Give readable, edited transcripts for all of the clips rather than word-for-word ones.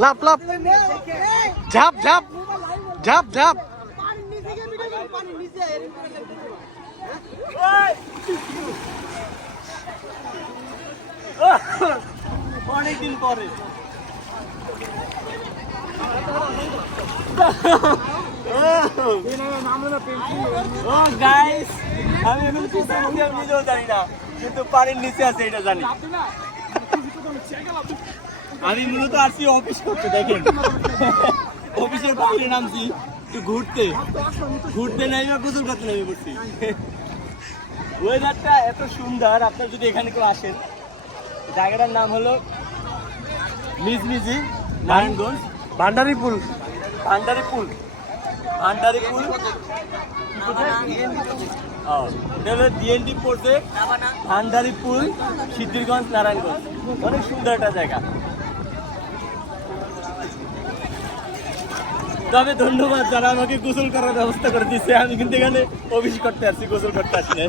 লাভ লাভ ঝাপ ঝাপ ঝাপ ঝাপ অনেকদিন পরে আমি এখন নিজেও জানি না, কিন্তু পানির নিচে আছে এটা জানি। আমি মূলত আসছি অফিস করতে, দেখেন অফিসের বাইরে নামছি একটু ঘুরতে ঘুরতে নাই বা গোসল করতে নেমে পড়ছি। ওয়েদারটা এত সুন্দর, আপনার যদি এখানে কেউ আসেন, জায়গাটার নাম হলো মিজমিজি নারায়ণগঞ্জ ভান্ডারি পুল। ভান্ডারি পুল, ভান্ডারি পুল ডিএনডি প্রজেক্ট ভান্ডারি পুল, সিদ্ধিরগঞ্জ, নারায়ণগঞ্জ। অনেক সুন্দর একটা জায়গা। তবে ধন্যবাদ যারা আমাকে গোসল করার ব্যবস্থা করে দিচ্ছে। আমি কিন্তু এখানে অফিস করতে আসছি, গোসল করতে আসি না।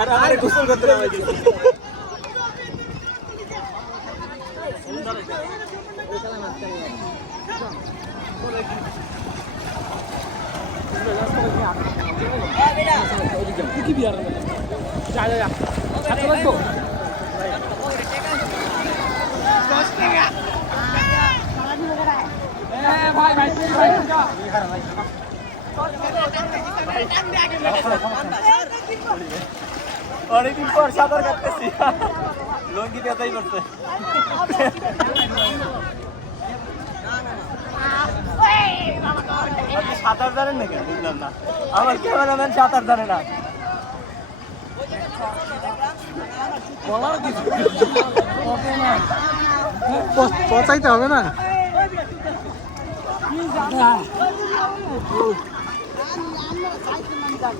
আর আমার গোসল করতে নামাই দিচ্ছে। অনেকদিন পর সাঁতার কাটতেছি, লঙ্গি পেঁচাই করছে। আপনি সাঁতার জানেন নাকি? বুঝলাম না, আমার ক্যামেরাম্যান সাঁতার জানে না। পচাইতে হবে না।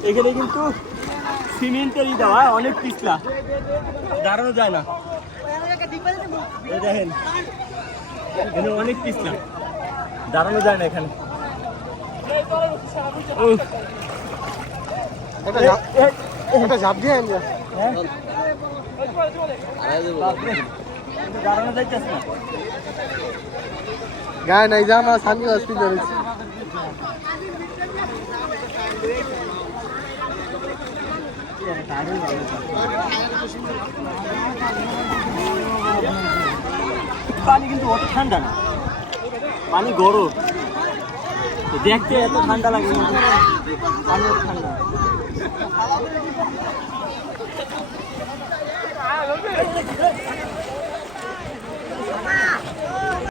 এখানে কিন্তু সিমেন্টেরই দেওয়া, অনেক পিছলা, দাঁড়ানো যায় না। দেখেন এখানে অনেক পিছলা, দাঁড়ানো যায় না এখানে। এটা ঝাঁপ দিয়ে দাঁড়ানো যাইতেছে না। গায়ে নাই জামা সানগ্লাস পিন করেছি। পানি কিন্তু অত ঠান্ডা না, পানি গরম, দেখতে এত ঠান্ডা লাগে না, পানি অত ঠান্ডা।